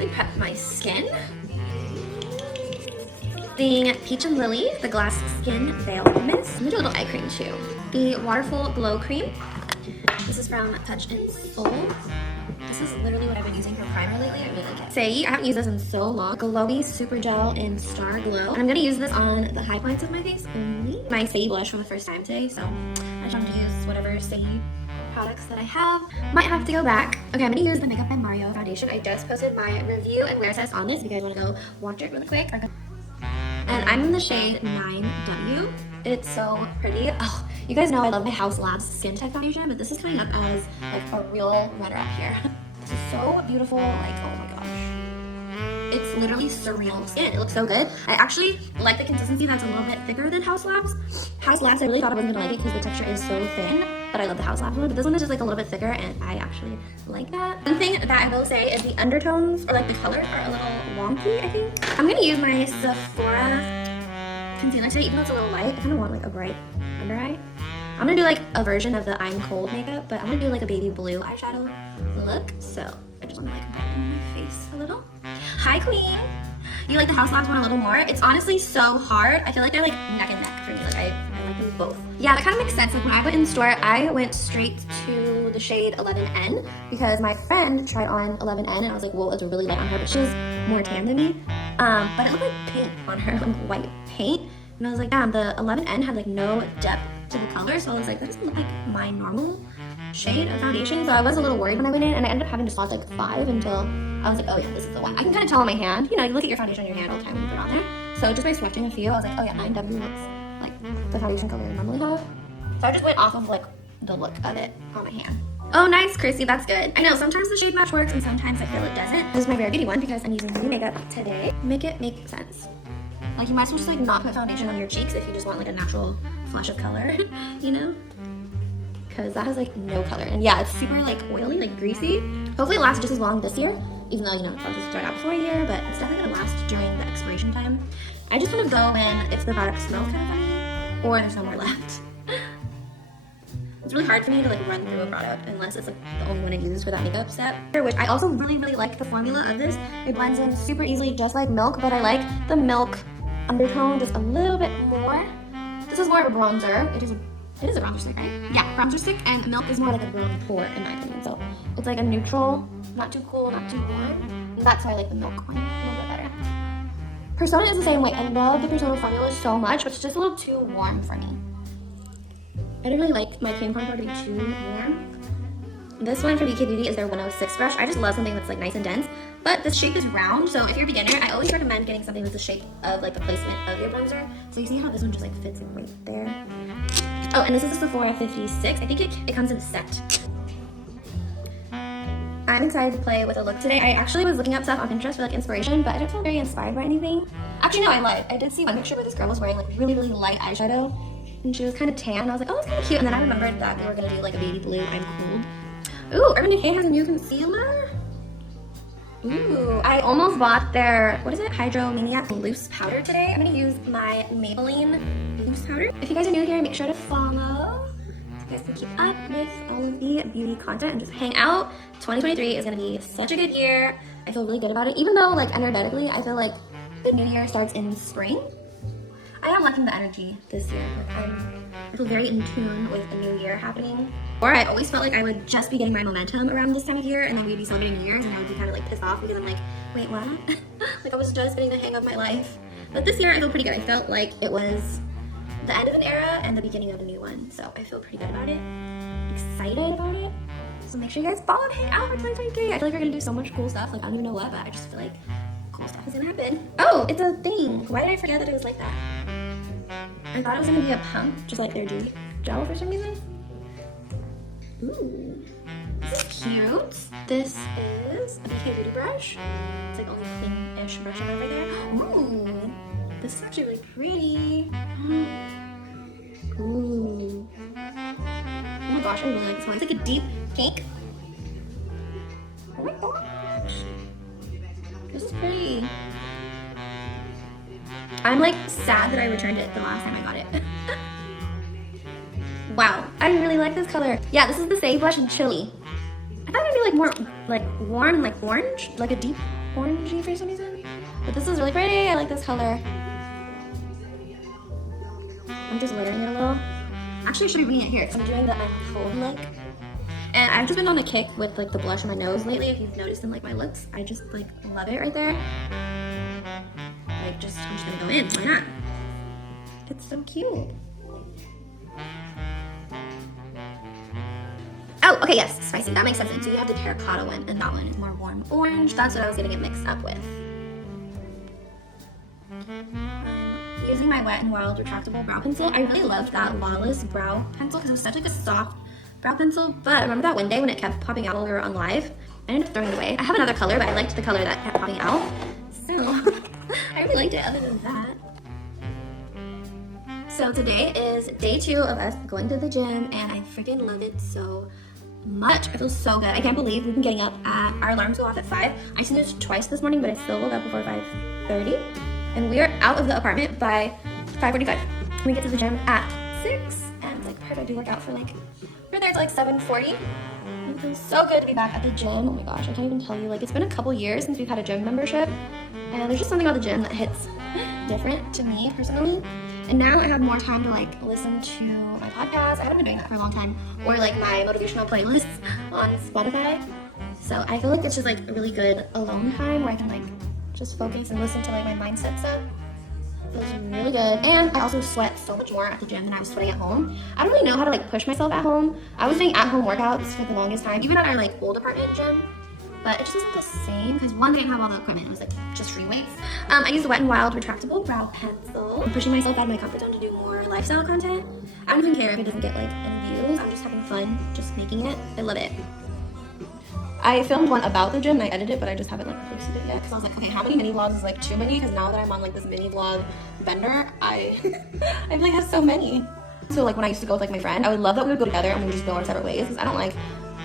really prep my skin. The Peach and Lily, the Glass Skin Veil Mist. I'm gonna do a little eye cream too. The Waterful Glow Cream. This is from Touch and Soul. This is literally what I've been using for primer lately. I really like it. Say, I haven't used this in so long. Glowy Super Gel in Star Glow. And I'm gonna use this on the high points of my face only. My Say blush for the first time today, so I just wanted to use whatever Say products that I have. Might have to go back. Okay, I'm gonna use the Makeup by Mario foundation. I just posted my review and wear test on this if you guys wanna go watch it really quick. And I'm in the shade 9W. It's so pretty. Oh, you guys know I love my House Labs Skin Tech foundation, but this is coming up as like a real runner-up here. This is so beautiful, like, oh my gosh. It's literally surreal skin. It looks so good. I actually like the consistency that's a little bit thicker than House Labs. House Labs, I really thought I wasn't gonna like it because the texture is so thin, but I love the House Labs one. But this one is just like a little bit thicker, and I actually like that. One thing that I will say is the undertones, or like the colors, are a little wonky, I think. I'm gonna use my Sephora concealer today, even though it's a little light. I kind of want like a bright under eye. I'm gonna do like a version of the I'm Cold makeup, but I'm gonna do like a baby blue eyeshadow look. So I just wanna like brighten my face a little. Hi Queen! You like the House Labs one a little more? It's honestly so hard. I feel like they're like neck and neck for me. Like I like them both. Yeah, that kind of makes sense. Like when I went in the store, I went straight to the shade 11N because my friend tried on 11N and I was like, whoa, it's really light on her, but she was more tan than me. But it looked like paint on her, like white paint. And I was like, damn, the 11N had like no depth to the color. So I was like, that doesn't look like my normal shade of foundation. So I was a little worried when I went in, and I ended up having to swatch like 5 until I was like, oh yeah, this is the one. I can kind of tell on my hand. You know, you look at your foundation on your hand all the time when you put it on there. So just by swatching a few, I was like, oh yeah, 9W looks like the foundation color I normally have. So I just went off of like the look of it on my hand. Oh, nice, Chrissy, that's good. I know, sometimes the shade match works and sometimes I feel it doesn't. This is my Rare Beauty one because I'm using new makeup today. Make it make sense. Like you might as well just like not put foundation on your cheeks if you just want like a natural flash of color, you know? Because that has like no color. And yeah, it's super like oily, like greasy. Hopefully it lasts just as long this year, even though, you know, I'll just start out before a year, but it's definitely gonna last during the expiration time. I just want to go when if the product smells kind of funny or there's no more left. It's really hard for me to like run through a product unless it's like the only one I use for that makeup set. Which I also really like the formula of this. It blends in super easily just like milk, but I like the milk undertone just a little bit more. This is more of a bronzer. It is a bronzer stick, right? Yeah, bronzer stick, and milk is more like a bronze pour in my opinion. So it's like a neutral, not too cool, not too warm. And that's why I like the milk one a little bit better. Persona is the same way. I love the Persona formula so much, but it's just a little too warm for me. I didn't really like my cream contour to be too warm. This one from BK Beauty is their 106 brush. I just love something that's like nice and dense, but the shape is round. So if you're a beginner, I always recommend getting something with the shape of like the placement of your bronzer. So you see how this one just like fits right there. Oh, and this is the Sephora 56. I think it comes in a set. I'm excited to play with a look today. I actually was looking up stuff on Pinterest for like inspiration, but I don't feel very inspired by anything. Actually, no, I lied. I did see one picture where this girl was wearing like really light eyeshadow, and she was kind of tan. I was like, oh, that's kind of cute. And then I remembered that we were gonna do like a baby blue I'm Cold. Ooh, Urban Decay has a new concealer. Ooh, I almost bought their, what is it? Hydro Maniac loose powder today. I'm gonna use my Maybelline loose powder. If you guys are new here, make sure to follow so you guys can keep up with all of the beauty content and just hang out. 2023 is gonna be such a good year. I feel really good about it. Even though like energetically, I feel like the new year starts in spring. I am liking the energy this year. Like I feel very in tune with the new year happening. Or I always felt like I would just be getting my momentum around this time of year, and then we'd be celebrating New Year's, and I would be kind of like pissed off because I'm like, wait, what? Like I was just getting the hang of my life. But this year I feel pretty good. I felt like it was the end of an era and the beginning of a new one. So I feel pretty good about it. Excited about it. So make sure you guys follow and hang out for 2023. I feel like we're gonna do so much cool stuff. Like I don't even know what, but I just feel like cool stuff is gonna happen. Oh, it's a thing. Why did I forget that it was like that? I thought it was gonna be a pump, just like their Dewy gel for some reason. Ooh, this is cute. This is a BK Beauty brush. It's like only clean-ish brush over there. Ooh, this is actually really pretty. Ooh. Oh my gosh, I really like this one. It's like a deep pink. Oh my gosh. This is pretty. I'm like sad that I returned it the last time I got it. Wow, I really like this color. Yeah, this is the Say blush in Chili. I thought it'd be like more like warm and like orange, like a deep orangey for some reason. But this is really pretty. I like this color. I'm just layering it a little. Actually, I should be bringing it here. I'm doing the I'm cold look. And I've just been on a kick with like the blush on my nose lately. If you've noticed in like my looks, I just like love it right there. Like I'm just gonna go in. Why not? It's so cute. Oh, okay, yes, spicy. That makes sense. And so you have the terracotta one, and that one is more warm orange. That's what I was gonna get mixed up with. I'm using my Wet n Wild retractable brow pencil. I really loved that Lawless brow pencil because it was such like a soft brow pencil. But I remember that one day when it kept popping out while we were on live, I ended up throwing it away. I have another color, but I liked the color that kept popping out. So I really liked it other than that. So today is day 2 of us going to the gym, and I freaking love it so much. I feel so good. I can't believe we've been getting up at, our alarms go off at 5. I snoozed twice this morning, but I still woke up before 5:30. And we are out of the apartment by 5:45. We get to the gym at 6, and it's like perfect to work out for like, we're there till like 7:40. It feels so good to be back at the gym. Oh my gosh, I can't even tell you. Like, it's been a couple years since we've had a gym membership, and there's just something about the gym that hits different to me personally. And now I have more time to like listen to my podcast. I haven't been doing that for a long time. Or like my motivational playlists on Spotify. So I feel like it's just like a really good alone time where I can like just focus and listen to like my mindset stuff. Feels really good. And I also sweat so much more at the gym than I was sweating at home. I don't really know how to like push myself at home. I was doing at-home workouts for the longest time, even at our like old apartment gym. But it just wasn't the same because one, didn't have all the equipment. It was like just free weights. I used the Wet n Wild retractable brow pencil. I'm pushing myself out of my comfort zone to do more lifestyle content. I don't even care if it doesn't get like any views. I'm just having fun just making it. I love it. I filmed one about the gym and I edited it, but I just haven't like posted it yet because I was like, okay, how many mini vlogs is like too many? Because now that I'm on like this mini vlog bender, I like have so many. So like when I used to go with like my friend, I would love that we would go together and we would just go our separate ways because I don't like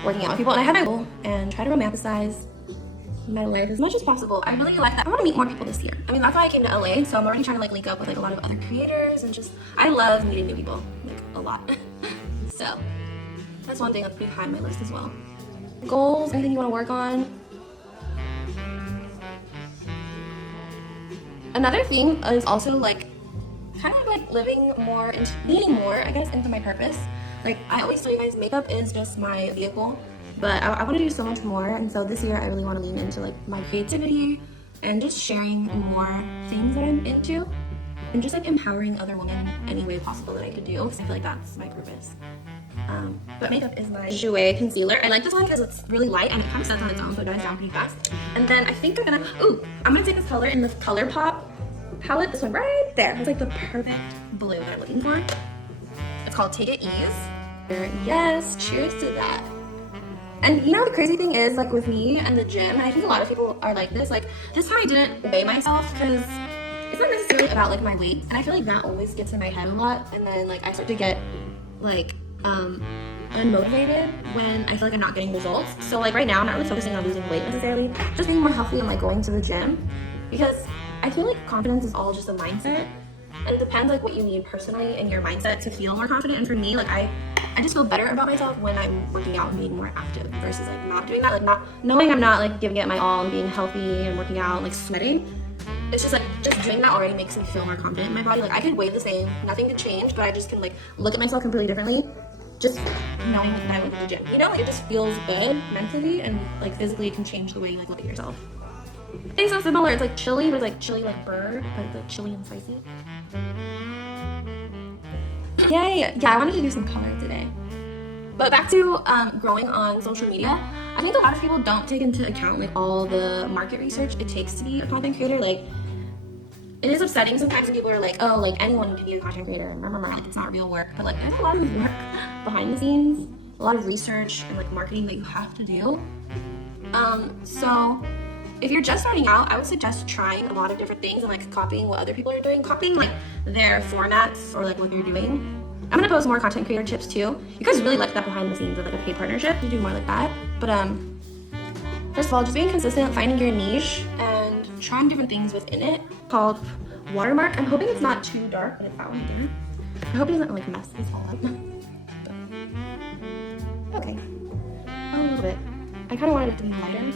working out with people. And I had my goal and try to romanticize my life as much as possible. I really like that. I want to meet more people this year. I mean, that's why I came to LA, so I'm already trying to like link up with like a lot of other creators and just, I love meeting new people, like a lot. So that's one thing that's behind my list as well. Goals, anything you want to work on. Another thing is also like kind of like living more and leaning more, I guess, into my purpose. Like I always tell you guys, makeup is just my vehicle, but I want to do so much more. And so this year I really want to lean into like my creativity and just sharing more things that I'm into and just like empowering other women any way possible that I could do. I feel like that's my purpose. But makeup is my Jouer concealer. I like this one because it's really light and it kind of sets on its own, so it dries down pretty fast. And then I think I'm gonna take this color in the ColourPop palette, this one right there. It's like the perfect blue that I'm looking for. It's called Take It Ease. Yes, cheers to that. And you know the crazy thing is, like with me and the gym, and I think a lot of people are like this, like this time I didn't weigh myself because it's not necessarily about like my weight, and I feel like that always gets in my head a lot, and then like I start to get like unmotivated when I feel like I'm not getting results. So like right now I'm not really focusing on losing weight necessarily, just being more healthy and like going to the gym, because I feel like confidence is all just a mindset, and it depends like what you need personally in your mindset to feel more confident. And for me, like I just feel better about myself when I'm working out and being more active versus like not doing that, like not knowing I'm not like giving it my all and being healthy and working out and like sweating. It's just like, just doing that already makes me feel more confident in my body. Like I could weigh the same, nothing could change, but I just can like look at myself completely differently just knowing that I went to the gym. You know, like it just feels good mentally, and like physically it can change the way you like look at yourself. It's so similar. It's like chili, but it's like chili like bird, but it's like chili and spicy. Yay! Yeah, I wanted to do some color today. But back to growing on social media, I think a lot of people don't take into account like all the market research it takes to be a content creator. Like it is upsetting sometimes when people are like, oh, like anyone can be a content creator, and like it's not real work. But like there's a lot of work behind the scenes, a lot of research and like marketing that you have to do. So if you're just starting out, I would suggest trying a lot of different things and like copying what other people are doing, copying like their formats or like what they're doing. I'm gonna post more content creator tips too. You guys really like that behind the scenes of like a paid partnership. You do more like that. But first of all, just being consistent, finding your niche and trying different things within it. Called Watermark. I'm hoping it's not too dark, but it's that one here. I hope it doesn't like mess this all up. Okay. A little bit. I kind of wanted it to be lighter.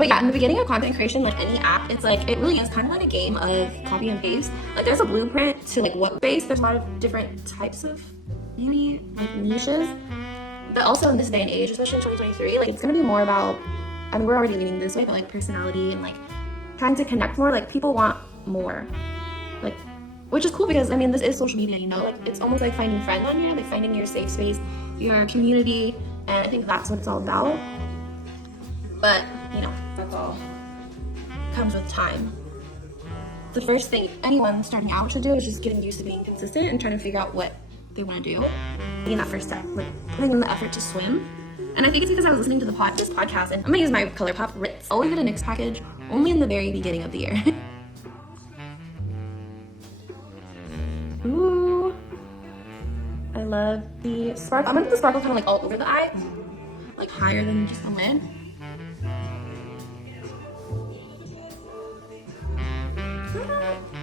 But yeah, in the beginning of content creation, like any app, it's like, it really is kind of like a game of copy and paste. Like there's a blueprint to like what base. There's a lot of different types of maybe like niches. But also in this day and age, especially in 2023, like it's gonna be more about, I mean, we're already leaning this way, but like personality and like trying to connect more. Like people want more, like, which is cool because I mean, this is social media, you know, like it's almost like finding friends on here, like finding your safe space, your community, and I think that's what it's all about. But you know, that's all comes with time. The first thing anyone starting out should do is just getting used to being consistent and trying to figure out what they want to do. Taking that first step, like putting in the effort to swim. And I think it's because I was listening to this podcast, and I'm gonna use my ColourPop Ritz. Always get a NYX package, only in the very beginning of the year. Ooh, I love the sparkle. I'm gonna put the sparkle kind of like all over the eye, like higher than just the lid.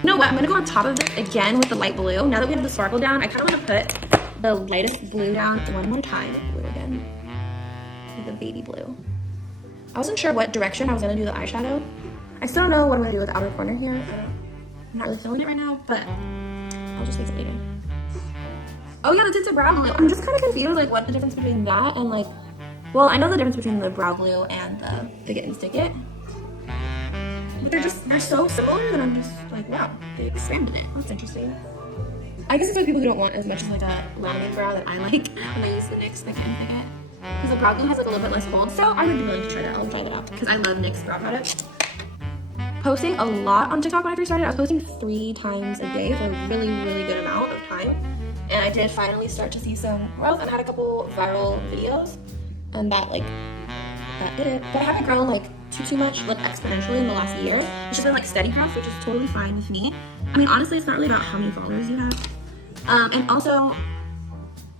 You know what? I'm gonna go on top of this again with the light blue. Now that we have the sparkle down, I kind of want to put the lightest blue down one more time. Blue again. With the baby blue. I wasn't sure what direction I was gonna do the eyeshadow. I still don't know what I'm gonna do with the outer corner here. I'm not really feeling it right now, but I'll just fix it later. Oh yeah, the tinted brow blue. I'm just kind of confused, like what the difference between that and like, well, I know the difference between the brow blue and the Fig It and Stick It. But they're so similar that I'm just like, wow, they expanded it. That's interesting. I guess it's for people who don't want as much as like a laminated brow that I like when I use the NYX Fig It and Stick It. Because the brow glue has like a little bit less hold, so I would be willing to try that. I'll try that out because I love NYX brow products. Posting a lot on TikTok when I first started. I was posting 3 times a day for a really, really good amount of time. And I did finally start to see some growth and I had a couple viral videos. And that did it. But I haven't grown like too much, like exponentially in the last year. It's just been like steady growth, which is totally fine with me. I mean, honestly, it's not really about how many followers you have. And also,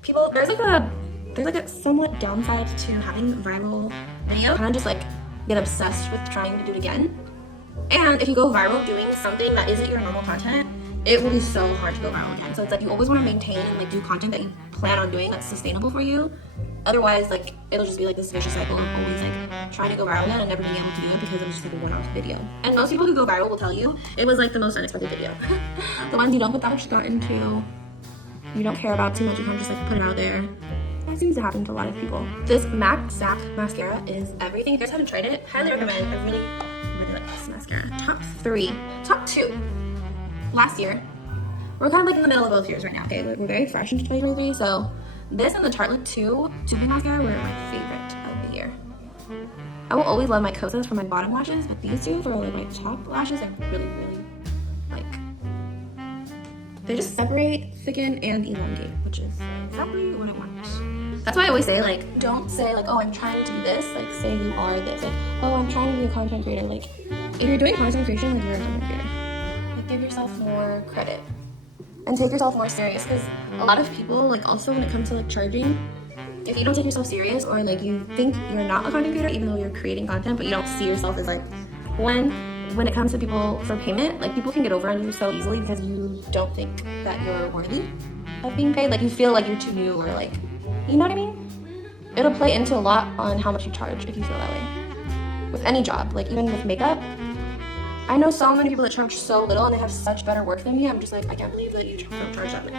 people, there's like a somewhat downside to having viral videos. Kind of just like get obsessed with trying to do it again. And if you go viral doing something that isn't your normal content, it will be so hard to go viral again. So it's like you always want to maintain and like do content that you plan on doing that's sustainable for you. Otherwise, like it'll just be like this vicious cycle of always like trying to go viral again and never being able to do it because it was just like a one-off video. And most people who go viral will tell you it was like the most unexpected video. The ones you don't put that much thought into, you don't care about too much, you kind of just like put it out there. That seems to happen to a lot of people. This MAC Sap mascara is everything. If you guys haven't tried it, highly recommend. I really like this mascara. Top 2. Last year. We're kind of like in the middle of both years right now, okay? We're very fresh into 2023, so this and the Tartelette 2 tubing mascara were my favorite of the year. I will always love my Kosas for my bottom lashes, but these two for like my top lashes, I really, really like. They just separate, thicken, and elongate, which is exactly what I want. That's why I always say, like, don't say, like, oh, I'm trying to do this. Like, say you are this. Like, oh, I'm trying to be a content creator. Like, if you're doing content creation, like, you're a content creator. Like, give yourself more credit. And take yourself more serious. Because a lot of people, like, also when it comes to, like, charging, if you don't take yourself serious or, like, you think you're not a content creator, even though you're creating content, but you don't see yourself as, like, when it comes to people for payment, like, people can get over on you so easily because you don't think that you're worthy of being paid. Like, you feel like you're too new or, like, you know what I mean? It'll play into a lot on how much you charge if you feel that way. With any job, like even with makeup. I know so many people that charge so little and they have such better work than me. I'm just like, I can't believe that you don't charge that much.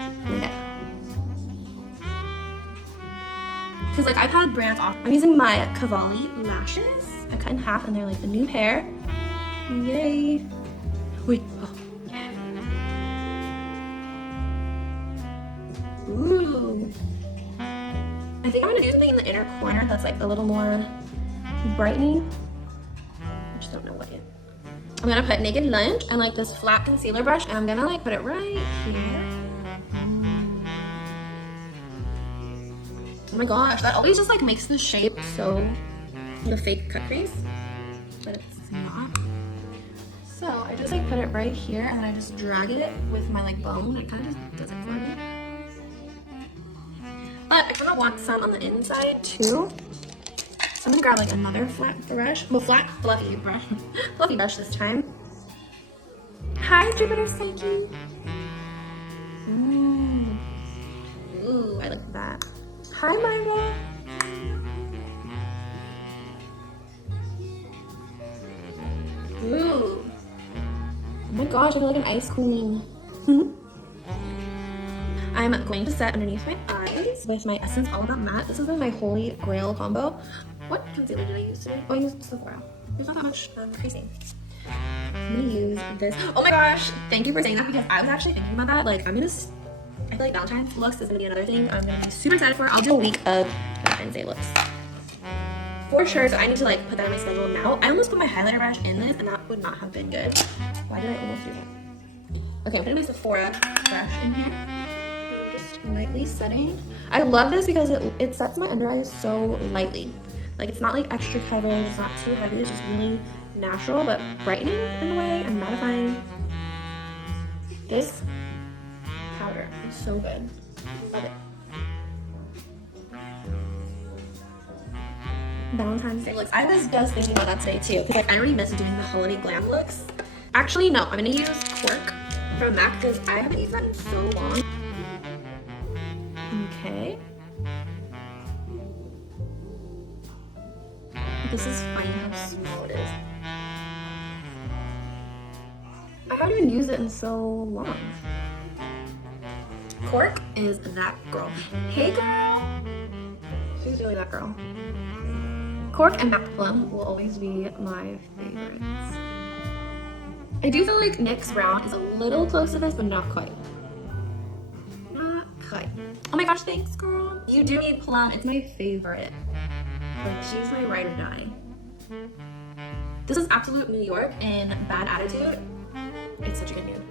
Because like I've had brands off. I'm using my Cavalli lashes. I cut in half and they're like the new pair. Yay. Wait. Oh. Ooh. I think I'm gonna do something in the inner corner that's like a little more brightening. I just don't know what yet. I'm gonna put Naked Lunch and like this flat concealer brush and I'm gonna like put it right here. Oh my gosh, that always just like makes the shape so, the fake cut crease, but it's not. So I just like put it right here and I just drag it with my like bone. It kind of just does it for me. But I kind of want some on the inside too. So I'm gonna grab like another flat brush. Well, fluffy brush. Fluffy brush this time. Hi, Jupiter Psyche. Ooh, I like that. Hi, Myra. gosh, I feel like an ice queen. I'm going to set underneath my eyes with my Essence All About Matte. This is my Holy Grail combo. What concealer did I use today? Oh, I used Sephora. There's not that much crazy. I'm gonna use this. Oh my gosh, thank you for saying that because I was actually thinking about that. Like, I feel like Valentine's looks is gonna be another thing I'm gonna be super excited for. I'll do a week of Valentine's Day looks. For sure, so I need to like put that on my schedule now. I almost put my highlighter brush in this and that would not have been good. Why did I almost do that? Okay, I'm putting my Sephora brush in here. Just lightly setting. I love this because it sets my under eyes so lightly. Like, it's not like extra coverage, it's not too heavy, it's just really natural but brightening in a way and mattifying. This powder is so good. Love it. Valentine's Day looks. I was just thinking about that today too because like, I already missed doing the holiday glam looks. Actually, no, I'm gonna use Cork from MAC because I haven't used that in so long. Okay. This is funny how small it is. I haven't even used it in so long. Cork is that girl. Hey girl! She's really that girl. Cork and MAC Plum will always be my favorites. I do feel like NYX Brown is a little close to this, but not quite. Not quite. Oh my gosh, thanks girl. You do need Plum, it's my favorite. Like, she's my ride or die. This is Absolute New York in Bad Attitude. It's such a good nude.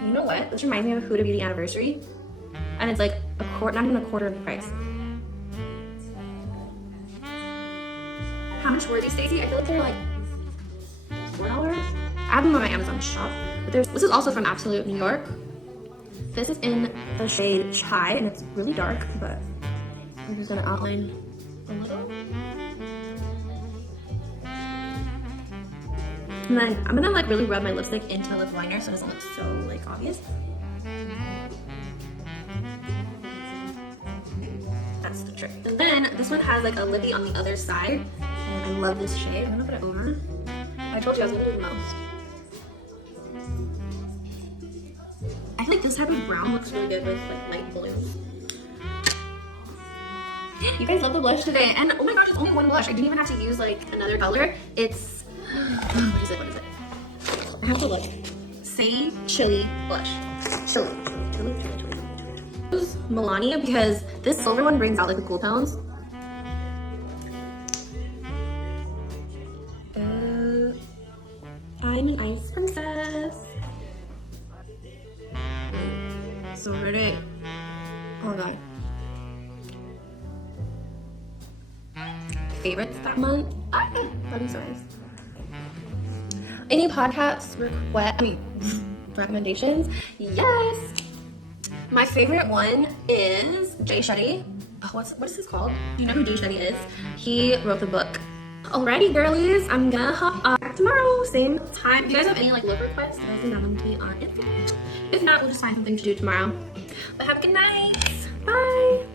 You know what? This reminds me of a Huda Beauty anniversary. And it's like not even a quarter of the price. How much were these, Stacey? I feel like they're like $4. I have them on my Amazon shop. But this is also from Absolute New York. This is in the shade Chai, and it's really dark, but I'm just gonna outline a little. And then I'm gonna like really rub my lipstick into the lip liner so it doesn't look so like obvious. That's the trick. And then this one has like a lippy on the other side. And I love this shade. I'm gonna put it over. I told you I was gonna do the most. I feel like this type of brown looks really good with like light blues. You guys love the blush today. And oh my gosh, it's only one blush. I didn't even have to use like another color. It's, what is it? I have to look. Sage Chili Blush. Chili. Use Melania because this silver one brings out like the cool tones. I'm an ice princess. So pretty. Oh my god. Favorites that month? That'd be so nice. Any podcast recommendations? Yes! My favorite one is Jay Shetty. Oh, what is this called? Do you know who Jay Shetty is? He wrote the book. Alrighty, girlies, I'm gonna hop on tomorrow, same time. If you guys have any like look requests, you guys can have them to me on Instagram. If not, we'll just find something to do tomorrow. But have a good night. Bye.